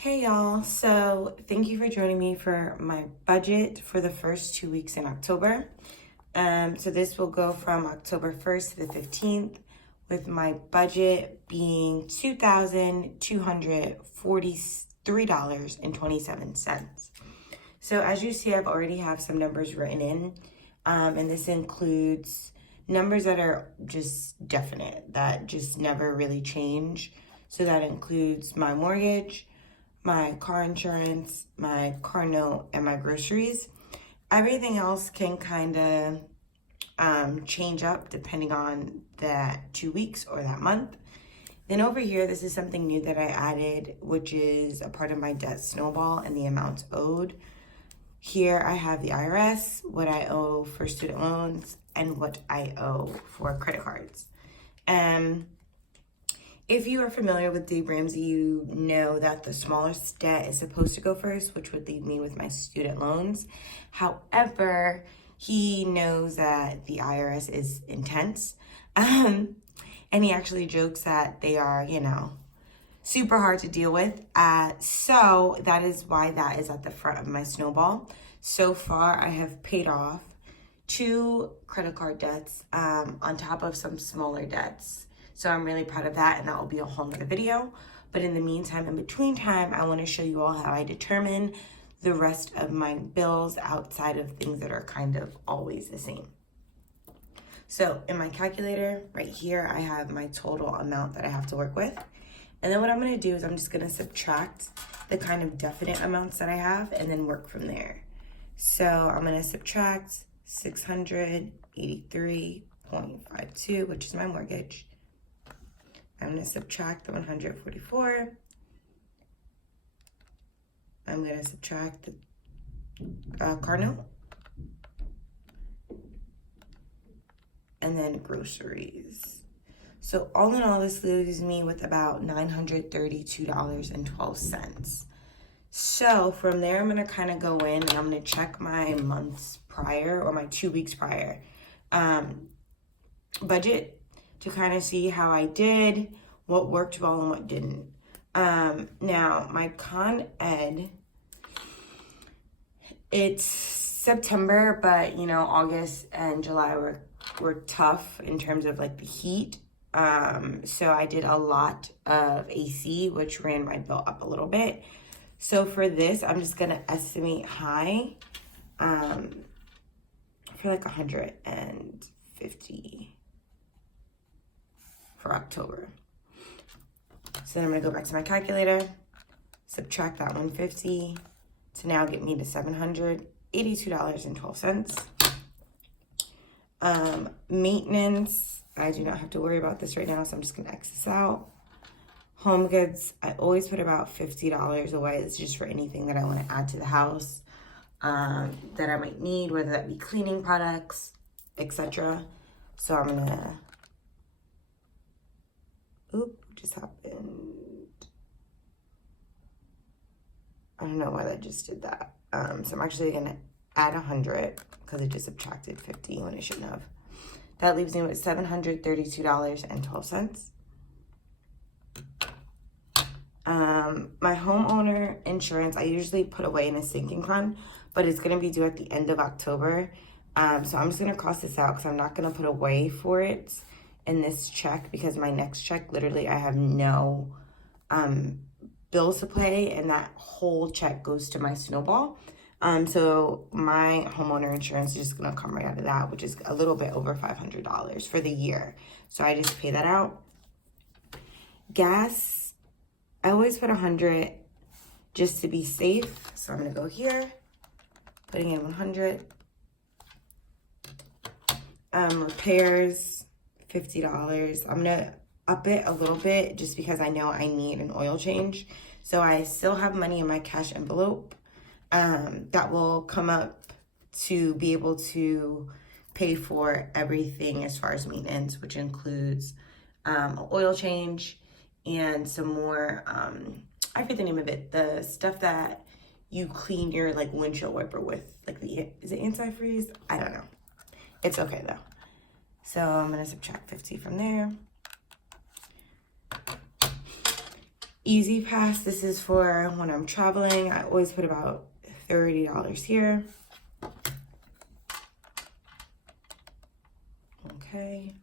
Hey y'all, so thank you for joining me for my budget for the first 2 weeks in October. So this will go from October 1st to the 15th with my budget being $2,243.27. So as you see, I've already have some numbers written in, and this includes numbers that are just definite, that just never really change. So that includes my mortgage, my car insurance, my car note, and my groceries. Everything else can kind of change up depending on that 2 weeks or that month. Then over here, this is something new that I added, which is a part of my debt snowball and the amounts owed. Here I have the IRS, what I owe for student loans, and what I owe for credit cards. If you are familiar with Dave Ramsey, you know that the smallest debt is supposed to go first, which would leave me with my student loans. However, he knows that the IRS is intense. And he actually jokes that they are, super hard to deal with. So that is why that is at the front of my snowball. So far, I have paid off 2 credit card debts on top of some smaller debts. So I'm really proud of that, and that will be a whole nother video. But in the meantime, in between time, I want to show you all how I determine the rest of my bills outside of things that are kind of always the same. So in my calculator right here, I have my total amount that I have to work with. And then what I'm going to do is I'm just going to subtract the kind of definite amounts that I have and then work from there. So I'm going to subtract 683.52, which is my mortgage. I'm going to subtract the 144. I'm going to subtract the car note. And then groceries. So all in all, this leaves me with about $932.12. So from there, I'm going to kind of go in and I'm going to check my months prior or my 2 weeks prior budget to kind of see how I did, what worked well and what didn't. Now, my Con Ed, it's September, but August and July were tough in terms of like the heat. So I did a lot of AC, which ran my bill up a little bit. So for this, I'm just gonna estimate high for like 150 for October. So then I'm gonna go back to my calculator, subtract that 150 to now get me to $782.12. Maintenance, I do not have to worry about this right now, so I'm just gonna X this out. Home goods, I always put about $50 away. It's just for anything that I want to add to the house that I might need, whether that be cleaning products, etc. So I'm gonna, just happened. I don't know why that just did that. So I'm actually gonna add 100 because it just subtracted 50 when it shouldn't have. That leaves me with $732.12. My homeowner insurance, I usually put away in a sinking fund, but it's going to be due at the end of October. So I'm just going to cross this out because I'm not going to put away for it in this check because my next check, literally, I have no bills to pay, and that whole check goes to my snowball. So my homeowner insurance is just going to come right out of that, which is a little bit over $500 for the year. So I just pay that out. Gas, I always put 100 just to be safe. So I'm going to go here, putting in 100. Repairs, $50. I'm going to up it a little bit just because I know I need an oil change. So I still have money in my cash envelope that will come up to be able to pay for everything as far as maintenance, which includes an oil change and some more, I forget the name of it, the stuff that you clean your like windshield wiper with, like is it antifreeze? I don't know. It's okay though. So I'm gonna subtract 50 from there. Easy Pass, this is for when I'm traveling. I always put about $30 here. Okay.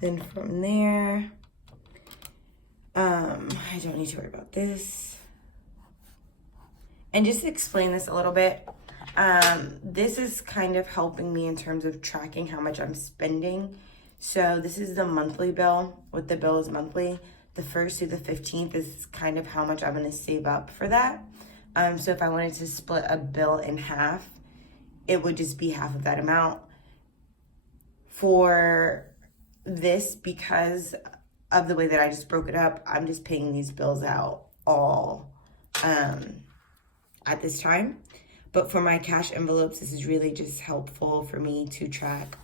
Then from there, I don't need to worry about this. And just to explain this a little bit, this is kind of helping me in terms of tracking how much I'm spending. So this is the monthly bill. What the bill is monthly. The 1st through the 15th is kind of how much I'm going to save up for that. So if I wanted to split a bill in half, it would just be half of that amount. For this, because of the way that I just broke it up, I'm just paying these bills out all at this time. But for my cash envelopes, this is really just helpful for me to track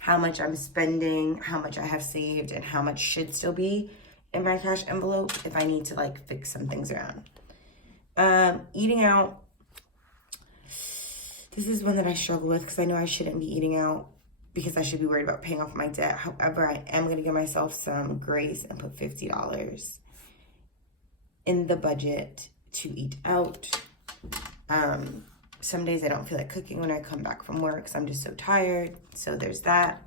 how much I'm spending, how much I have saved, and how much should still be in my cash envelope if I need to like fix some things around. Eating out. This is one that I struggle with because I know I shouldn't be eating out because I should be worried about paying off my debt. However, I am going to give myself some grace and put $50 in the budget to eat out. Some days I don't feel like cooking when I come back from work because I'm just so tired. So there's that.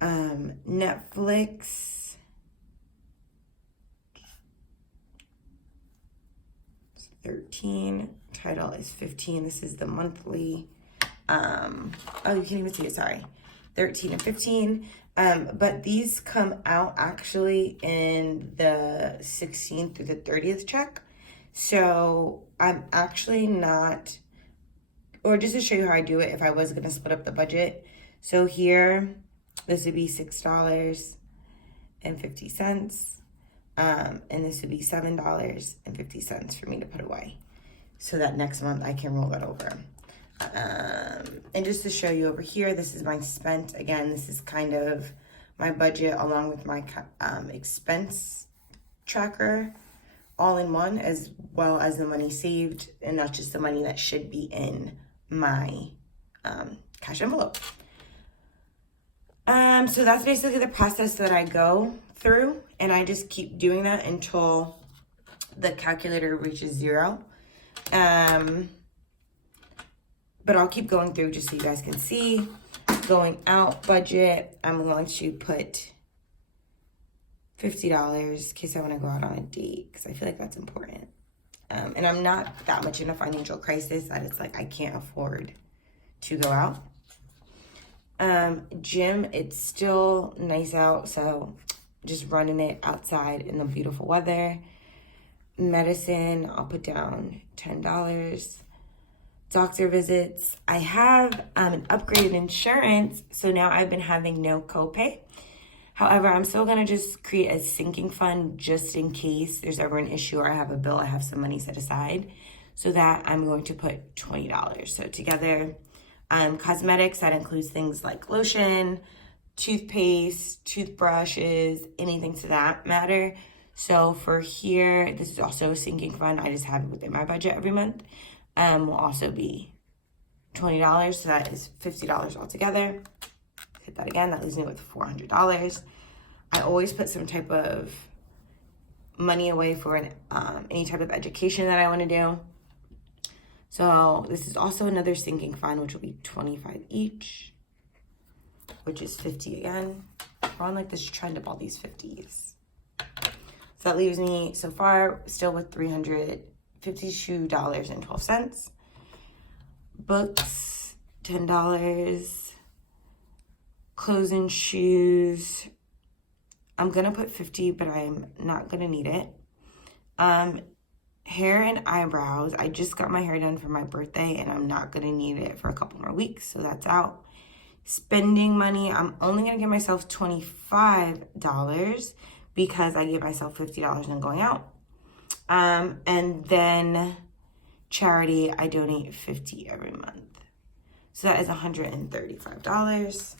Netflix. It's 13. Title is 15. This is the monthly. Oh, you can't even see it. Sorry. 13 and 15. But these come out actually in the 16th through the 30th check. So I'm actually not, or just to show you how I do it, if I was going to split up the budget. So here, this would be $6.50. And this would be $7.50 for me to put away. So that next month I can roll that over. And just to show you over here, this is my spent. Again, this is kind of my budget along with my expense tracker all in one, as well as the money saved, and not just the money that should be in my cash envelope. So that's basically the process that I go through, and I just keep doing that until the calculator reaches 0. But I'll keep going through just so you guys can see. Going out budget, I'm going to put $50 in case I want to go out on a date, because I feel like that's important. And I'm not that much in a financial crisis that it's like I can't afford to go out. Gym, it's still nice out, so just running it outside in the beautiful weather. Medicine, I'll put down $10. Doctor visits, I have an upgraded insurance, so now I've been having no copay. However, I'm still going to just create a sinking fund just in case there's ever an issue or I have a bill, I have some money set aside. So that I'm going to put $20. So together, cosmetics, that includes things like lotion, toothpaste, toothbrushes, anything to that matter. So for here, this is also a sinking fund. I just have it within my budget every month. Will also be $20. So that is $50 altogether. Hit that again, that leaves me with $400. I always put some type of money away for any type of education that I want to do. So this is also another sinking fund, which will be $25 each, which is $50 again. We're on like this trend of all these 50s. So that leaves me so far still with $352.12. Books, $10. Clothes and shoes, I'm gonna put $50, but I'm not gonna need it. Hair and eyebrows, I just got my hair done for my birthday and I'm not gonna need it for a couple more weeks, so that's out. Spending money, I'm only gonna give myself $25 because I gave myself $50 in going out. And then charity, I donate $50 every month. So that is $135.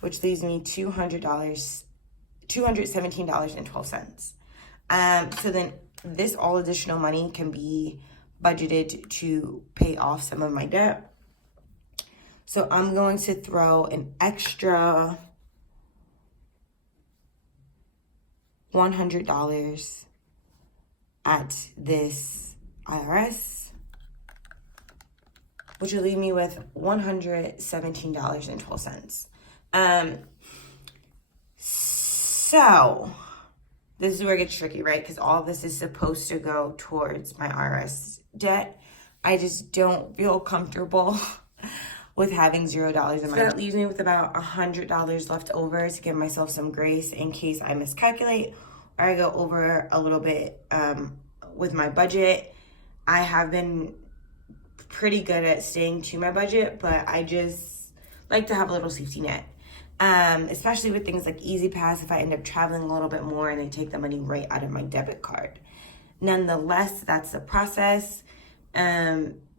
Which leaves me $217.12. So then this all additional money can be budgeted to pay off some of my debt. So I'm going to throw an extra $100 at this IRS, which will leave me with $117.12. So this is where it gets tricky, right? Because all of this is supposed to go towards my IRS debt. I just don't feel comfortable with having $0 in my debt. That leaves me with about $100 left over to give myself some grace in case I miscalculate or I go over a little bit with my budget. I have been pretty good at staying to my budget, but I just like to have a little safety net. Especially with things like Easy Pass, if I end up traveling a little bit more and they take the money right out of my debit card. Nonetheless, that's the process.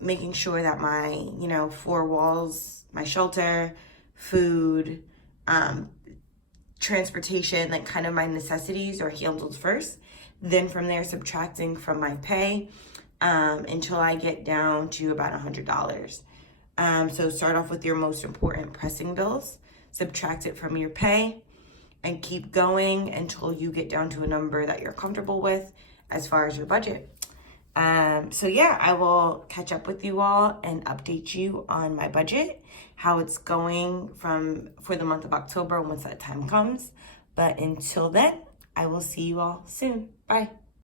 Making sure that my, four walls, my shelter, food, transportation, like kind of my necessities are handled first. Then from there, subtracting from my pay until I get down to about $100. So start off with your most important pressing bills, subtract it from your pay, and keep going until you get down to a number that you're comfortable with as far as your budget. So yeah, I will catch up with you all and update you on my budget, how it's going for the month of October once that time comes. But until then, I will see you all soon. Bye.